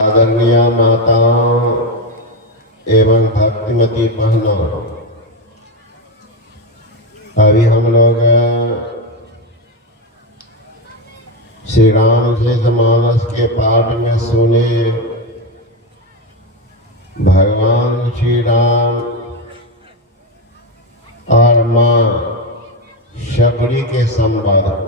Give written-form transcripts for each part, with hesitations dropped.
आदरणीय माताओं एवं भक्तिमती बहनों, अभी हम लोग श्री रामचरितमानस के पाठ में सुने भगवान श्री राम और मां शबरी के संवाद।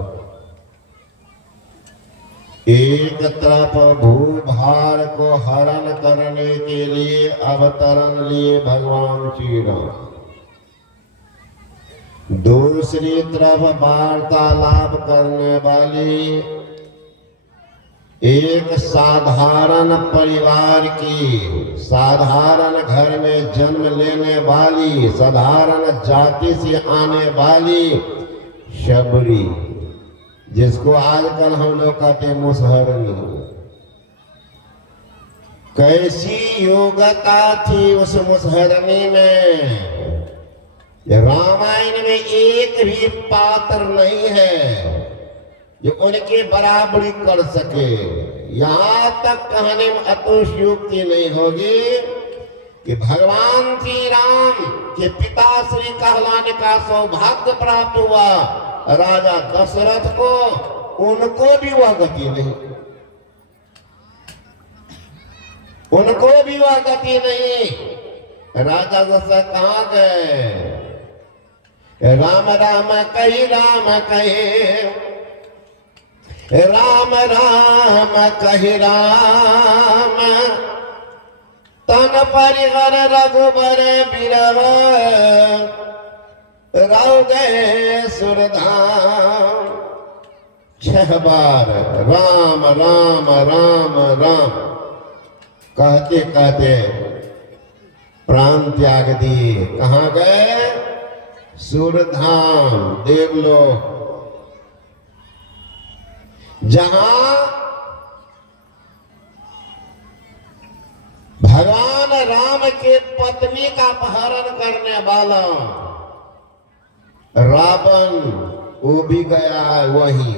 एक तरफ भूभार को हरण करने के लिए अवतरण लिए भगवान श्री राम, दूसरी तरफ वार्तालाप करने वाली एक साधारण परिवार की, साधारण घर में जन्म लेने वाली, साधारण जाति से आने वाली शबरी, जिसको आजकल हम लोग कहते मुसहरनी। कैसी योग्यता थी उस मुसहरनी में। रामायण में एक भी पात्र नहीं है जो उनके बराबरी कर सके। यहां तक कहने में अतोषयुक्ति नहीं होगी कि भगवान श्री राम के पिता श्री कहलाने का सौभाग्य प्राप्त हुआ राजा दशरथ को, उनको भी वह गति नहीं, उनको भी वह गति नहीं। राजा दशरथ कहां गए? राम राम कही राम कहे, राम राम कही राम, तन परिहर रघुबर बिरह, राव गए सुरधाम। 6 बार राम राम राम राम कहते कहते प्राण त्याग दिए। कहाँ गए? सुरधाम, देवलोक, जहां भगवान राम के पत्नी का अपहरण करने वाला रावण वो भी गया है वहीं।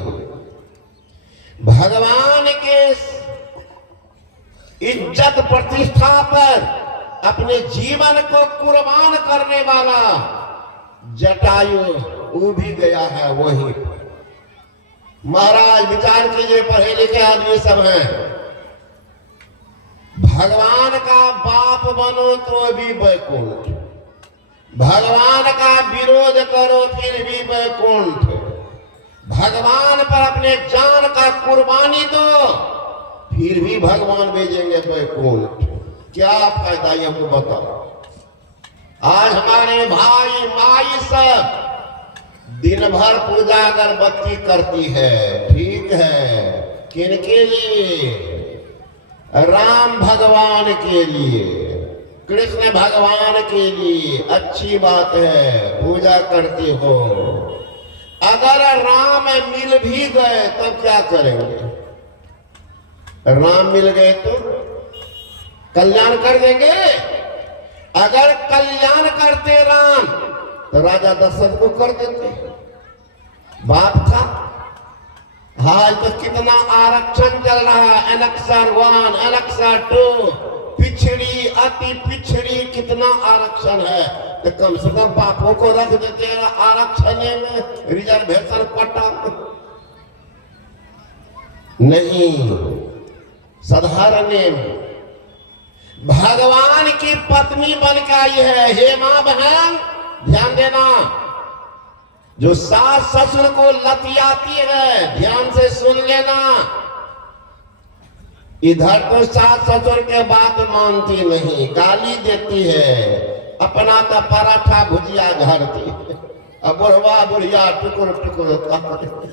भगवान के इज्जत प्रतिष्ठा पर अपने जीवन को कुर्बान करने वाला जटायु वो भी गया है वहीं। महाराज विचार कीजिए, पढ़े लिखे आदमी सब हैं, भगवान का बाप बनो तो भी वैकुंठ, भगवान का विरोध करो फिर भी वैकुंठ, भगवान पर अपने जान का कुर्बानी दो फिर भी भगवान भेजेंगे वैकुंठ। क्या फायदा ये हमको बताओ। आज हमारे भाई माई सब दिन भर पूजा अगरबत्ती करती है, ठीक है, किनके लिए? राम भगवान के लिए, कृष्ण भगवान के लिए। अच्छी बात है, पूजा करते हो। अगर राम मिल भी गए तब क्या करेंगे? राम मिल गए तो कल्याण कर देंगे। अगर कल्याण करते राम तो राजा दशरथ को कर देते, बात था। आज तो कितना आरक्षण चल रहा है, एनेक्सर 1, एनेक्सर 2, पिछड़ी अति पिछड़ी, कितना आरक्षण है। तो कम से कम बापों को रख देते हैं आरक्षण में, रिजर्वेशन कोटा नहीं। साधारण भगवान की पत्नी बन के आई है। हे मां बहन ध्यान देना, जो सास ससुर को लतियाती है ध्यान से सुन लेना। इधर तो सास ससुर के बात मानती नहीं, गाली देती है, अपना तो पराठा भुजिया झाड़ती है, अब बुढ़वा बुढ़िया टुकुर टुकुर।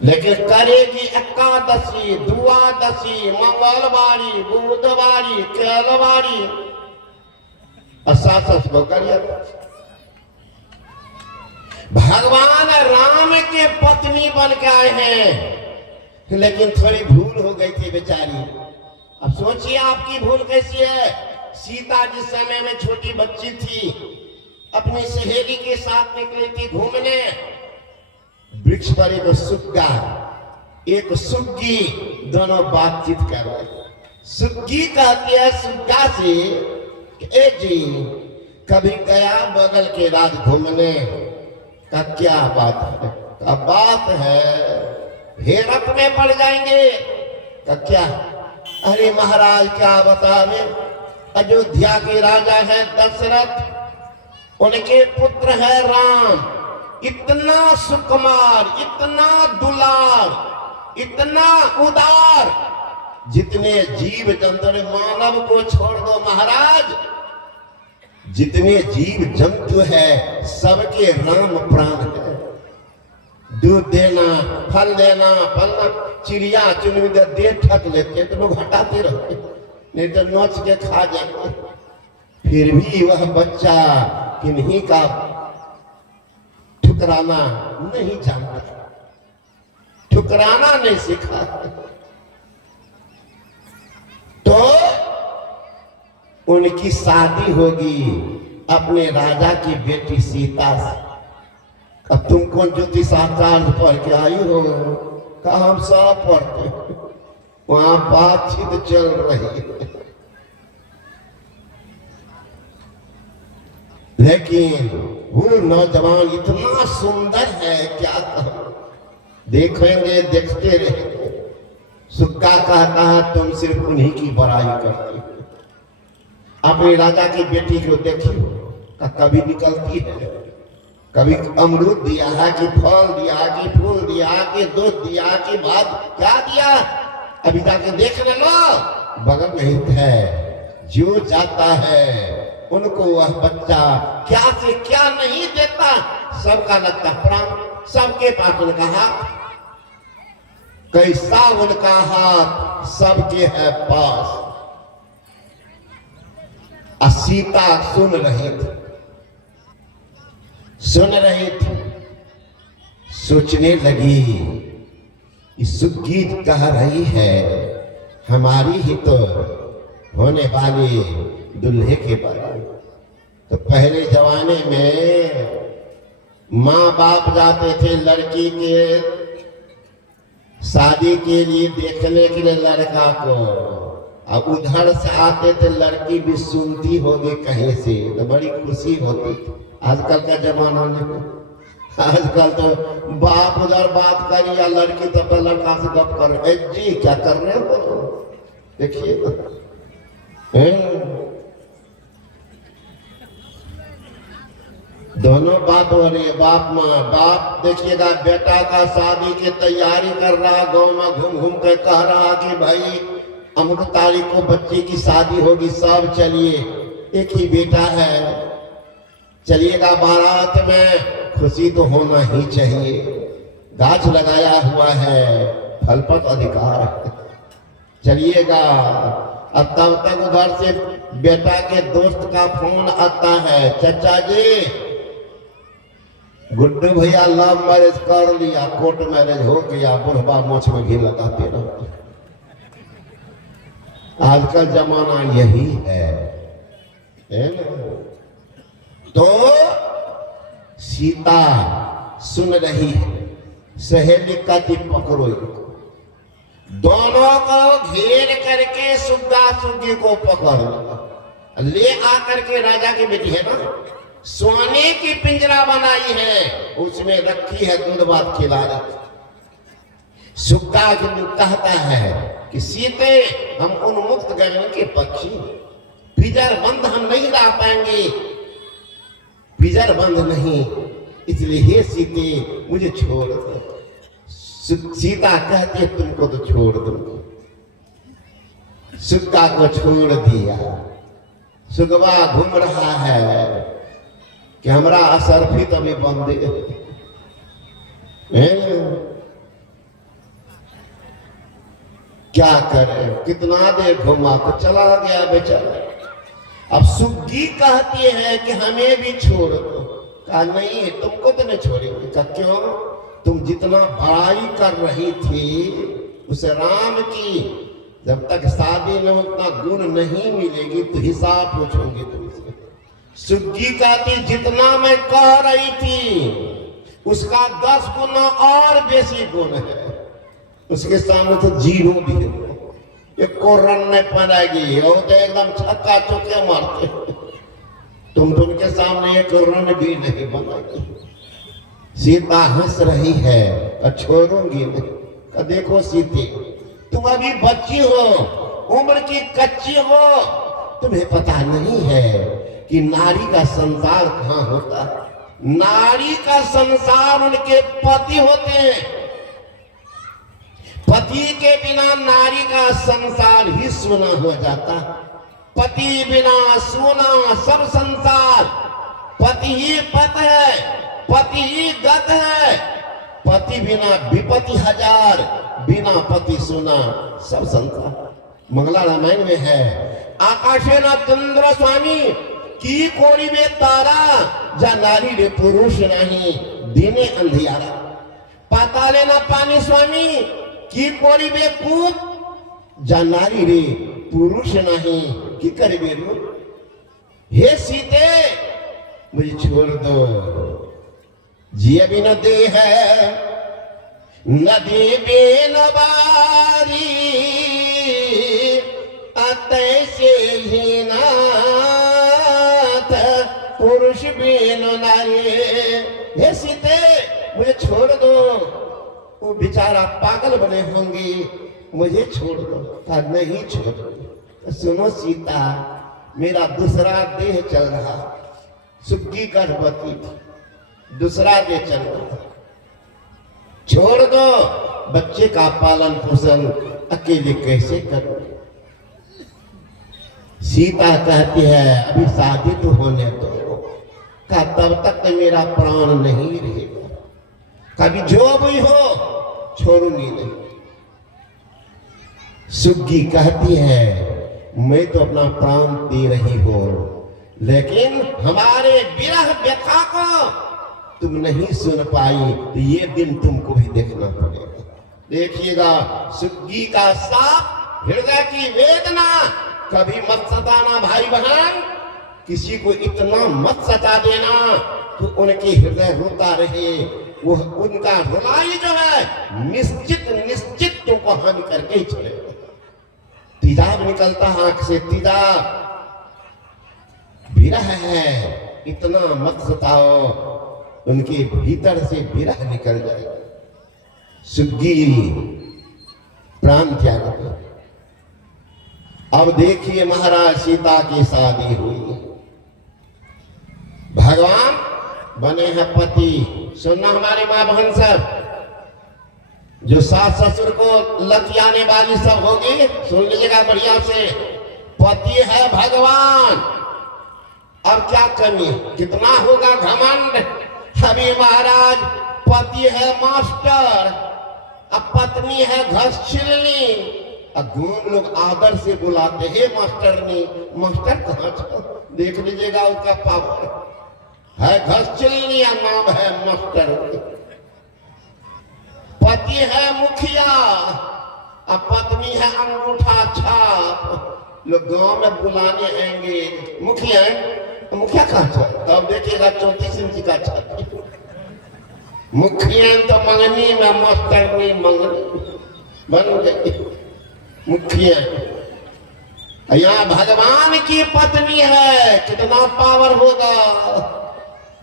लेकिन करेगी एकादशी, द्वादशी, मंगलवारी, बुधवारी, केलवारी, सास को करिए। भगवान राम के पत्नी बन के आए हैं, लेकिन थोड़ी भूल हो गई थी बेचारी। अब सोचिए आपकी भूल कैसी है। सीता जिस समय में छोटी बच्ची थी, अपनी सहेली के साथ निकली थी घूमने। वृक्ष पर एक सुग्गा एक सुग्गी, दोनों बातचीत कर रहे हैं। सुग्गी कहती है सुग्गा से कि ए जी, कभी गया बगल के रात घूमने? का क्या बात है? का बात है हेरत में पड़ जाएंगे। का क्या? अरे महाराज क्या बतावे, अयोध्या के राजा है दशरथ, उनके पुत्र है राम, इतना सुकुमार, इतना दुलार, इतना उदार, जितने जीव जंतु, मानव को छोड़ दो महाराज, जितने जीव जंतु है सबके राम प्राण है। दूध देना, फल देना, फलना, चिड़िया चुनमुन दे ठक लेते तो लोग हटाते रहते, नहीं तो नोच के खा जाएंगे। फिर भी वह बच्चा किन्हीं का ठुकराना नहीं जानता, ठुकराना नहीं सीखा। तो उनकी शादी होगी अपने राजा की बेटी सीता से। अब तुम कौन ज्योतिषाचार्य पढ़ के आई हो? कहा हम सब पढ़ते, वहां बातचीत चल रही है। लेकिन वो नौजवान इतना सुंदर है क्या कहूं, देखेंगे देखते रहेंगे। सुग्गा कहता है तुम सिर्फ उन्हीं की बड़ाई करती हो, अपने राजा की बेटी को देखियो, कभी निकलती है, कभी अमरूद दिया है कि फल दिया कि फूल दिया कि दूध दिया कि भात क्या दिया, अभी जाके देख लो, बगल नहीं है। जो जाता है उनको वह बच्चा क्या से क्या नहीं देता, सबका लगता प्राण, सबके पास उनका हाथ, कैसा उनका हाथ सबके है पास। सीता सुन रही थी, सोचने लगी, सुग्गी कह रही है हमारी ही तो होने वाली दुल्हे के बारे में। तो पहले जमाने में माँ बाप जाते थे लड़की के शादी के लिए देखने के लिए लड़का को, अब उधर से आते थे, लड़की भी सुनती होगी कहीं से तो बड़ी खुशी होती थी। आजकल का जमाना नहीं, आजकल तो बाप उधर बात करी या लड़की तो अपने लड़का से गप कर रहे, जी क्या कर रहे हो, देखिए दोनों बात हो रही है। बाप माँ, बाप देखिएगा बेटा का शादी की तैयारी कर रहा, गाँव में घूम घूम कर कह रहा कि भाई अमुक तारीख को बच्चे की शादी होगी, सब चलिए, एक ही बेटा है, चलिएगा बारात में, खुशी तो होना ही चाहिए, गाछ लगाया हुआ है, फल पर अधिकार है, चलिएगा। अब तब तक उधर से बेटा के दोस्त का फोन आता है, चाचा जी गुड्डू भैया लव मैरिज कर लिया, कोर्ट मैरिज हो गया, बुढ़वा मोछ में घी लगाते रहो। आजकल जमाना यही है ना? तो सीता सुन रही है, सहेली का टिप पकड़ो, दोनों को घेर करके सुग्गा सुग्गी को पकड़ ले आकर के राजा की बेटी है ना, सोने की पिंजरा बनाई है, उसमें रखी है, दूध भात खिला रही। सुग्गा कहता है कि सीते हम उन्मुक्त गगन के पक्षी, पिंजर बंद हम नहीं रह पाएंगे, पिंजर बंद नहीं, इसलिए हे सीते मुझे छोड़ दो। सीता कहती है तुमको तो छोड़ दूंगी, सुग्गा को छोड़ दिया। सुगवा घूम रहा है कि हमारा असर भी तभी बंद क्या करे, कितना देर घुमा तो चला गया बेचारा। अब सुग्गी कहती है कि हमें भी छोड़ दो, कहा नहीं तुमको तो नहीं छोड़ेंगे। कहा क्यों? तुम जितना बड़ाई कर रही थी उस राम की, जब तक शादी में उतना गुण नहीं मिलेगी तो हिसाब पूछोगे तुमसे। सुग्गी कहती जितना मैं कह रही थी उसका 10 गुना और बेसी गुण है, उसके सामने तो जीरो भी है, एक को रन नहीं पाएगी, और तो एकदम छक्का चौके मारते, तुम तो उनके सामने एक रन भी नहीं बनाएगी। सीता हंस रही है, छोड़ूंगी नहीं। देखो सीते, तुम अभी बच्ची हो, उम्र की कच्ची हो, तुम्हें पता नहीं है कि नारी का संसार कहाँ होता है। नारी का संसार उनके पति होते हैं। पति के बिना नारी का संसार ही सुना हो जाता। पति बिना सुना सब संसार। पति ही पत है, पति ही गत है। पति बिना विपत्ति हजार, बिना पति सुना सब संसार। मंगला रामायण में है, आकाशे न चंद्र स्वामी की कोड़ी में तारा, जा नारी रे पुरुष नहीं दिने अंधियारा। पाताले न पानी स्वामी की कोड़ी में कूद, जा नारी रे पुरुष नहीं की करे बेरू। हे सीते मुझे छोड़ दो, जिया भी न दे है नदी बिन बारी, तैसे ही नाथ पुरुष बिन नारी। हे सीते मुझे छोड़ दो, वो बेचारा पागल बने होंगे, मुझे छोड़ दो। कहा नहीं छोड़ दो। सुनो सीता, मेरा दूसरा देह चल रहा, सुग्गी गर्भवती थी, दूसरा देह चल रहा, छोड़ दो। बच्चे का पालन पोषण अकेले कैसे करो। सीता कहती है अभी शादी तो होने दो, का तब तक तो मेरा प्राण नहीं रहेगा, कभी जो भी हो छोड़ूंगी नहीं। सुग्गी कहती है मैं तो अपना प्राण दे रही हूं, लेकिन हमारे विरह व्यथा को तुम नहीं सुन पाई, तो ये दिन तुमको भी देखना पड़ेगा। देखिएगा सुग्गी का साप, हृदय की वेदना। कभी मत सताना भाई बहन, किसी को इतना मत सता देना तो उनके हृदय रोता रहे। वो उनका रुलाई जो है निश्चित तुमको हानि करके ही चलेगा। तेजाब निकलता है आंख से, तेजाब विरह है, इतना मत सताओ, उनके भीतर से विरह निकल जाएगा। सुग्गी प्राण त्याग कर। अब देखिए महाराज सीता की शादी हुई, भगवान बने हैं पति। सुनना हमारे माँ बहन सब, जो सास ससुर को लतियाने वाली सब होगी, सुन लीजिएगा बढ़िया से। पति है भगवान, अब क्या कमी, कितना होगा घमंड। अभी महाराज पति है मास्टर, अब पत्नी है घस छिलनी। अब लोग आदर से बुलाते हैं मास्टरनी। मास्टर कहाँ था, देख लीजिएगा उसका पावर है घस छिलनी, या नाम है मास्टर। पति है मुखिया, अब पत्नी है अंगूठा छाप। लोग गांव में बुलाने आएंगे, मुखिया मुखिया कहाँ था, तब देखिएगा 34 इंच का छाती। मुखिया तो मंगनी में, मास्टर नहीं मंगनी बन गई मुखिया। यहाँ भगवान की पत्नी है, कितना पावर होगा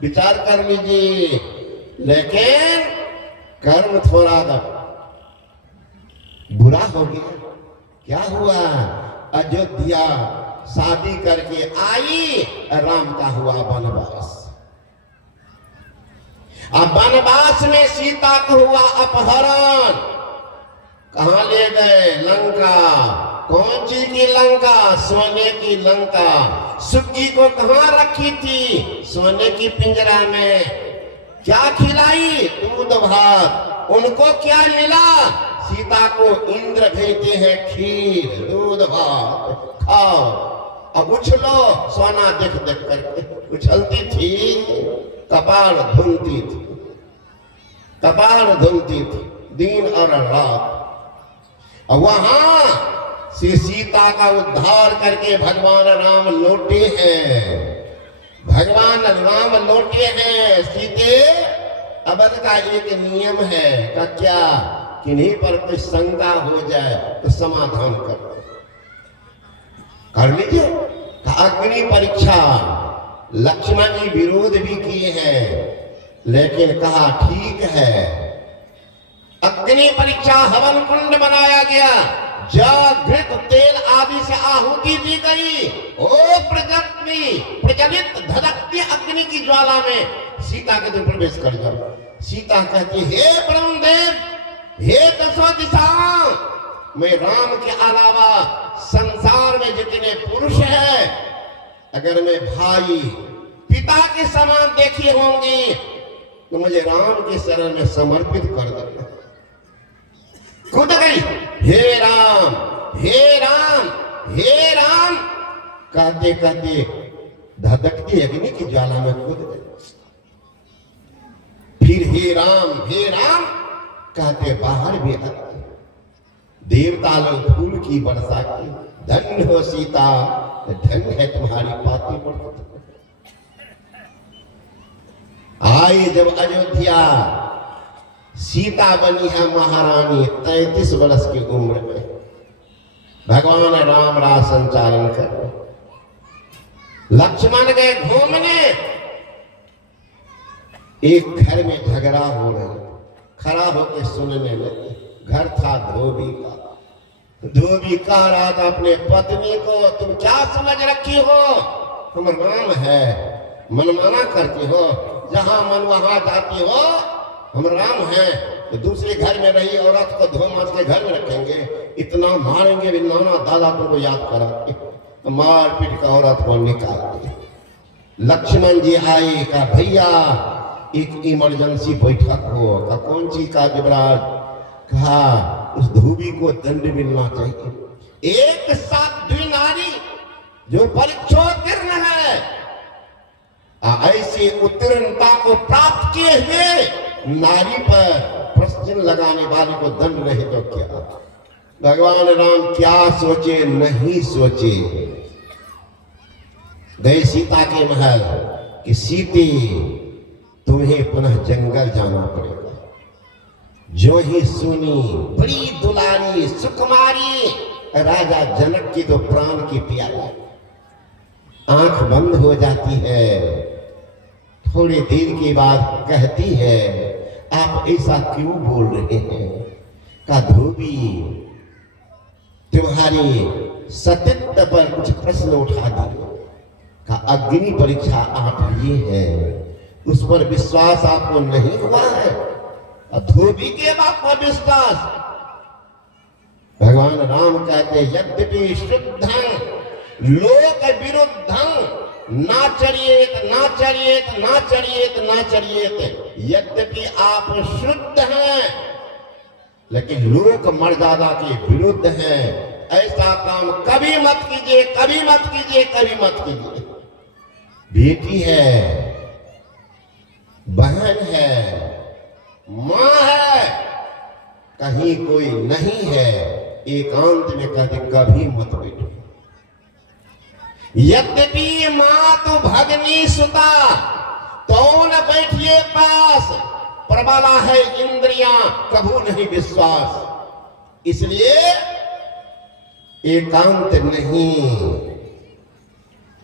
विचार कर लीजिए। लेकिन कर्म थोड़ा बुरा हो गया। क्या हुआ, अयोध्या शादी करके आई, राम का हुआ वनवास। अब वनवास में सीता को हुआ अपहरण। कहां ले गए, लंका। कौन चीज की लंका, सोने की लंका। सुग्गी को कहां रखी थी, सोने की पिंजरा में। क्या खिलाई, दूध भात। उनको क्या मिला, सीता को इंद्र भेजते हैं खीर दूध भात, खाओ। अब उछलो, सोना देख देख करके उछलती थी, कपाल धुलती थी, कपाल धुलती थी दिन और रात। और वहां से सीता का उद्धार करके भगवान राम लौटे हैं। भगवान राम लौटे हैं। सीते अब का एक नियम है, का क्या, किन्हीं पर कोई शंका हो जाए तो समाधान कर लीजिए। अग्नि परीक्षा लक्ष्मण जी विरोध भी किए हैं, लेकिन कहा ठीक है। अग्नि परीक्षा हवन कुंड बनाया गया, जल घृत तेल आदि से आहुति दी गई। ओ प्रज्वलित धधकती अग्नि की ज्वाला में सीता के दिन प्रवेश कर जाओ। सीता कहती, हे ब्रह्मदेव, हे दसों दिशाओं, मैं राम के अलावा संसार में जितने पुरुष हैं, अगर मैं भाई पिता के समान देखी होंगी तो मुझे राम के शरण में समर्पित कर देना। कूद गई, हे राम, हे राम, हे राम कहते कहते धधकती अग्नि की ज्वाला में कूद गई। फिर हे राम कहते बाहर भी आते। देवता लोग फूल की वर्षा की, धन्य हो सीता, धन्य है तुम्हारी पाती पर। आई जब अयोध्या, सीता बनी है महारानी 33 वर्ष की उम्र में। भगवान राम राज संचालन कर, लक्ष्मण गए घूमने। एक घर में झगड़ा हो रहा, खड़ा होकर सुनने लगे। घर था धोबी का। धोबी कह रहा था अपने पत्नी को, तुम क्या समझ रखी हो, तुम राम है, मनमाना करती हो, जहां मन वहां जाती हो, हम राम हैं। तो दूसरे घर में रही औरत को धो मांस के घर में रखेंगे, इतना मारेंगे भी, नाना दादा तुमको याद करा, मार पीट का औरत को निकाल दी। लक्ष्मण जी आए, कहा भैया एक इमरजेंसी बैठक हो। कहा कौन सी का युवराज? कहा उस धोबी को दंड मिलना चाहिए। एक साध्वी नारी जो परीक्षोत्तीर्ण है, ऐसी उत्तीर्णता को प्राप्त किए हुए नारी पर प्रश्न लगाने वाले को दंड नहीं तो क्या? भगवान राम क्या सोचे नहीं सोचे। गए सीता के महल कि सीते तुम्हें पुनः जंगल जाना पड़ेगा। जो ही सुनी, बड़ी दुलारी सुकुमारी राजा जनक की तो प्राण की प्यारी, आंख बंद हो जाती है। थोड़ी देर के बाद कहती है, आप ऐसा क्यों बोल रहे हैं? का धोबी तुम्हारी सत्यत्व पर कुछ प्रश्न उठा दिए। का अग्नि परीक्षा आप लिए हैं, उस पर विश्वास आपको नहीं हुआ है? धोबी के बात पर विश्वास। भगवान राम कहते, यद्यपि शुद्धं लोक विरुद्धं नाचरियेत नाचरियेत नाचरियेत नाचरियेत। यद्यपि आप शुद्ध हैं, लेकिन लोक मर्यादा के विरुद्ध हैं। ऐसा काम कभी मत कीजिए, कभी मत कीजिए, कभी मत कीजिए। बेटी है, बहन है, मां है, कहीं कोई नहीं है, एकांत में कहते कभी मत बैठो। यद्यपि मां तो भगनी सुता, तो न बैठिए पास, प्रबला है इंद्रियां, कभू नहीं विश्वास। इसलिए एकांत नहीं,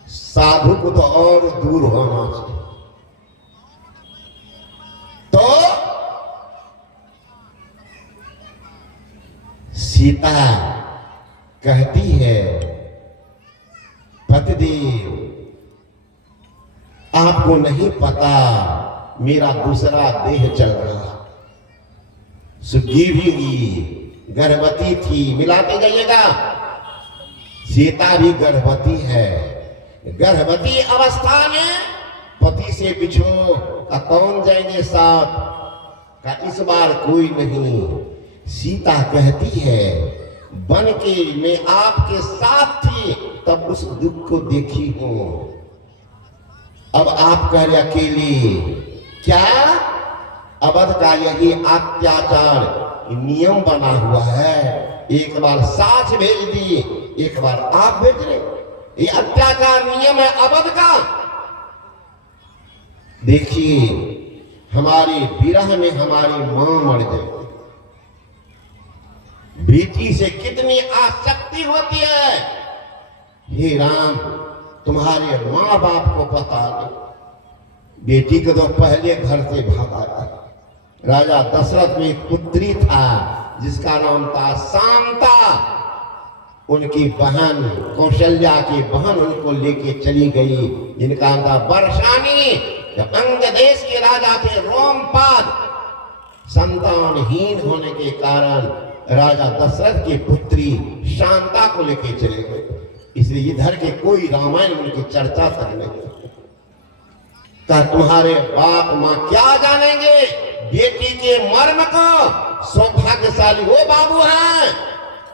साधु को तो और दूर होना चाहिए। तो सीता कहती है, पतिदेव आपको नहीं पता मेरा दूसरा देह चल रहा। सुग्रीवी गर्भवती थी, मिलाते जाइएगा। सीता भी गर्भवती है। गर्भवती अवस्था में पति से बिछो का कौन जाएंगे साथ? का इस बार कोई नहीं। सीता कहती है, बन के मैं आपके साथ थी तब उस दुख को देखी हूं, अब आप कह रहे अकेले। क्या अवध का यही अत्याचार नियम बना हुआ है? एक बार साथ भेज दी, एक बार आप भेज रहे। ये अत्याचार नियम है अवध का। देखिए, हमारी विरह में हमारी मां मर गई, बेटी से कितनी आसक्ति होती है। हे राम, तुम्हारे माँ बाप को पता नहीं। बेटी को तो पहले घर से भागा। राजा दशरथ में एक पुत्री था जिसका नाम था शांता। उनकी बहन कौशल्या की बहन उनको लेके चली गई, जिनका नाम था वर्षानी। जब अंग देश के राजा थे रोमपाद, संतानहीन होने के कारण राजा दशरथ की पुत्री शांता को लेके चले गए। इसलिए इधर के कोई रामायण उनकी चर्चा तक नहीं। तुम्हारे बाप माँ क्या जानेंगे बेटी के मर्म को। सौभाग्यशाली वो बाबू हैं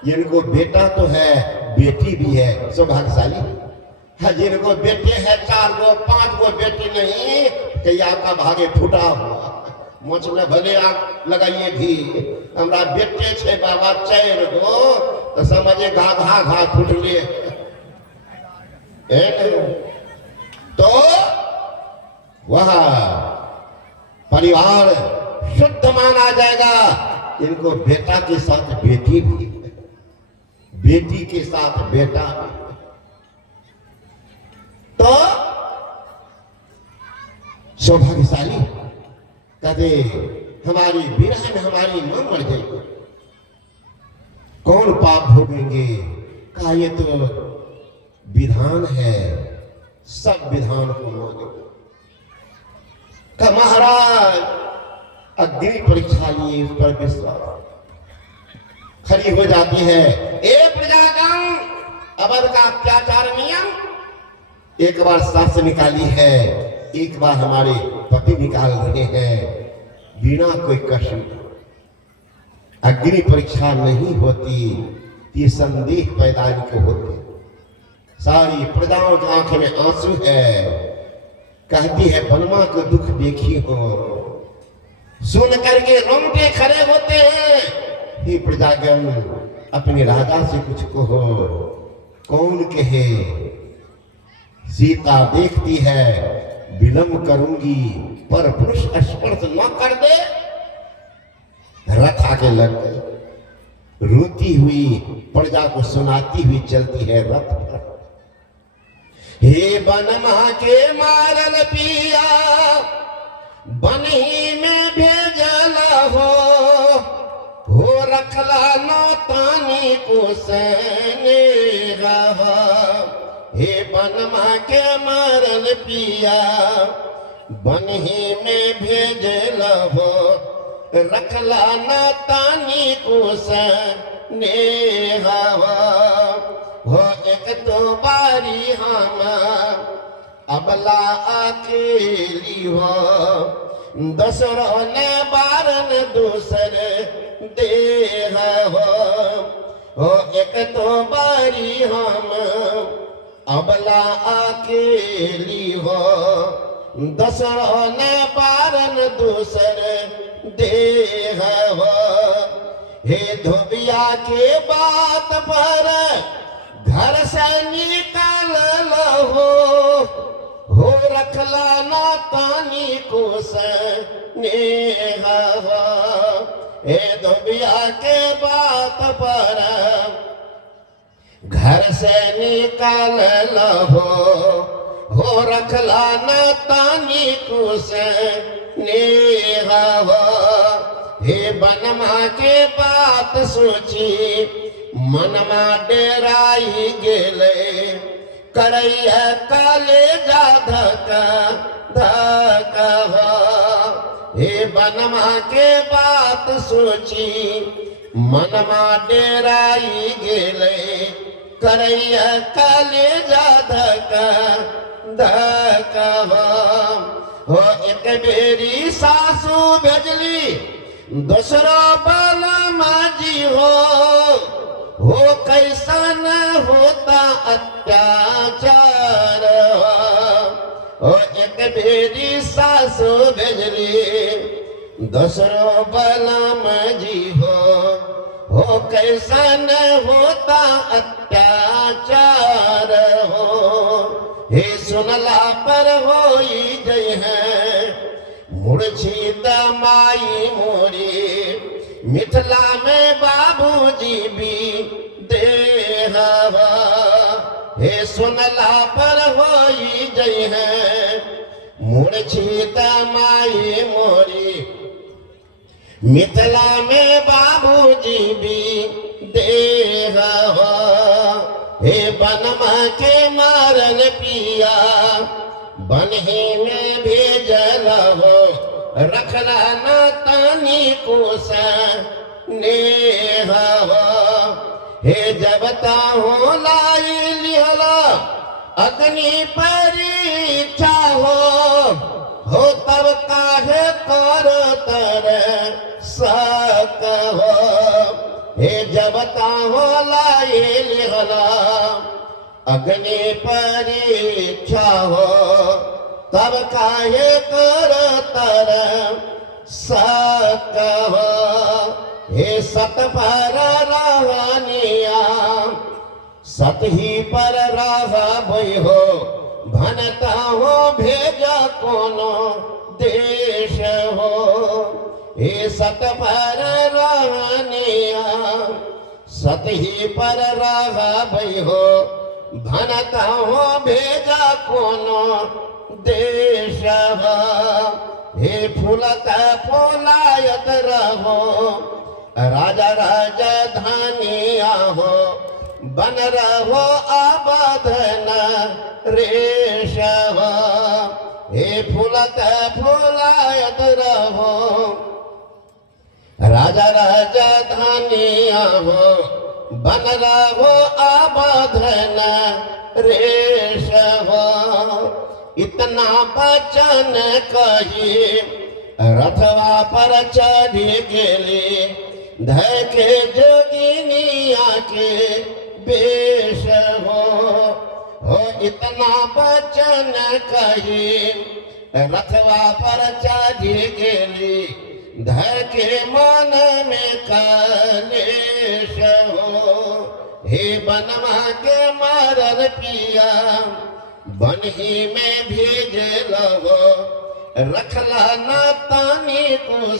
जिनको बेटा तो है, बेटी भी है, सौभाग्यशाली है। जिनको बेटे है 4 गो 5 गो बेटी नहीं, कैया का भागे फूटा हुआ। मुझ में भले आप लगाइए भी, हमारा बेटे छे बाबा 4 गो, तो समझे घा घा फूटले। तो वह परिवार शुद्ध माना जाएगा। इनको बेटा के साथ बेटी भी, बेटी के साथ बेटा भी। तो सौभाग्यशाली कहते हमारी विरह में हमारी मां मर जाएगी, कौन पाप भोगेंगे। कहा ये तो विधान है, सब विधान को मानेंगे। का महाराज अग्नि परीक्षा लिए उस पर विश्वास खड़ी हो जाती है। एक प्रजागण अवध का अत्याचार नियम एक बार सास निकाली है, एक बार हमारे पति निकाल रहे हैं, बिना कोई कष्ट। अग्नि परीक्षा नहीं होती, ये संदेह पैदा इनको होते। सारी प्रजाओं की आंख में आंसू है। कहती है बनमा को दुख देखी हो, सुन करके रोंगटे खड़े होते हैं। हे प्रजागण, अपने राजा से कुछ कहो। कौन कहे। सीता देखती है, विलंब करूंगी पर पुरुष स्पर्श न कर दे, रथ आके लग गई। रोती हुई प्रजा को सुनाती हुई चलती है रथ पर। हे बनमा के मारल पिया, बन ही में भेजला हो रखला नौतानी को सने रहा। हे बनमा के मारल पिया, बन ही में भेजला हो रखला नौतानी को सने रहा। हो एक तो बारी हम अबला अकेली हो, दसरों ने बारन दूसर देह हो। एक तो बारी हम अबला अकेली हो, दसरों ने बारन दूसर देह हो। हे धोबिया के बात पर घर से निकाल हो रखला ना पानी को स्नेहा। हे धोबिया के बात पर घर से निकाल हो रखला ना तानी को स्नेहा। हे बनमा के बात सोची मनमा डेराई गेले, करैया काले जा धका धका। हे बनमा के बात सोची मनमा डेराई गेले, करैया काले जा धका धका। हो एक बेरी सासू भेजली, दूसरा बलमा जी हो कैसा न होता अत्याचार। हो एक बेरी सासू भेजली, दूसरो बलमा जी हो कैसा न होता अत्याचार। हे सुनला पर होई जय है मूर्छित माई मोरी, मिथिला में बाबूजी सुनला पर होई जई है मूर्छित माई मोरी। मिथिला में बाबूजी भी देह हो हे बनमा के मारन पिया बनही में भेजल हो रखला न तानी को नेह हो हे जब ताहो लाई लिहला अग्नि परीक्षा हो तब काहे कर तर सक हो हे जब ताहो लाई लिहला अग्नि परीक्षा हो तब काहे कर तर सक हो हे सत पर रहनिया सत ही पर रहबै हो भनता हो भेजा कोनो देश हो हे सत पर रहनिया सत ही पर रहबै हो भनता हो भेजा कोनो देश हो हे फूलत फूलायत रहो राजा राजा धानिया हो बन रहो आबादन रेश हो हे फूलत फूलायत रहो राजा राजा धानिया हो बन रहो आबादन रेश हो इतना बचन कही रथवा पर चढ़ी गेली धके जोगिनिया के बेश हो इतना बचन कही रथवा पर चढ़ी गेली धके मन में कलेश हो हे बनवा के मारल पिया बनही में भेजल हो रखला न तानी को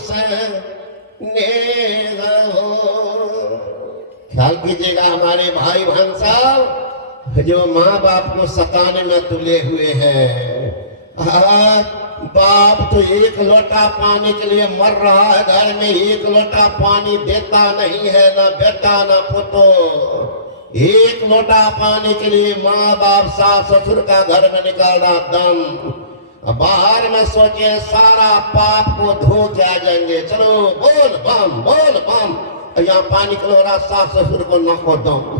ख्याल कीजिएगा हमारे भाई बहन साहब जो माँ बाप को सताने में तुले हुए हैं। बाप तो एक लोटा पानी के लिए मर रहा है घर में एक लोटा पानी देता नहीं है ना बेटा ना पुतो। एक लोटा पानी के लिए माँ बाप सास ससुर का घर में निकाल रहा दम बाहर में सोचे सारा पाप को धो के आ जाएंगे। चलो बोल बम यहाँ पानी निकलो रहा सास ससुर को नको दम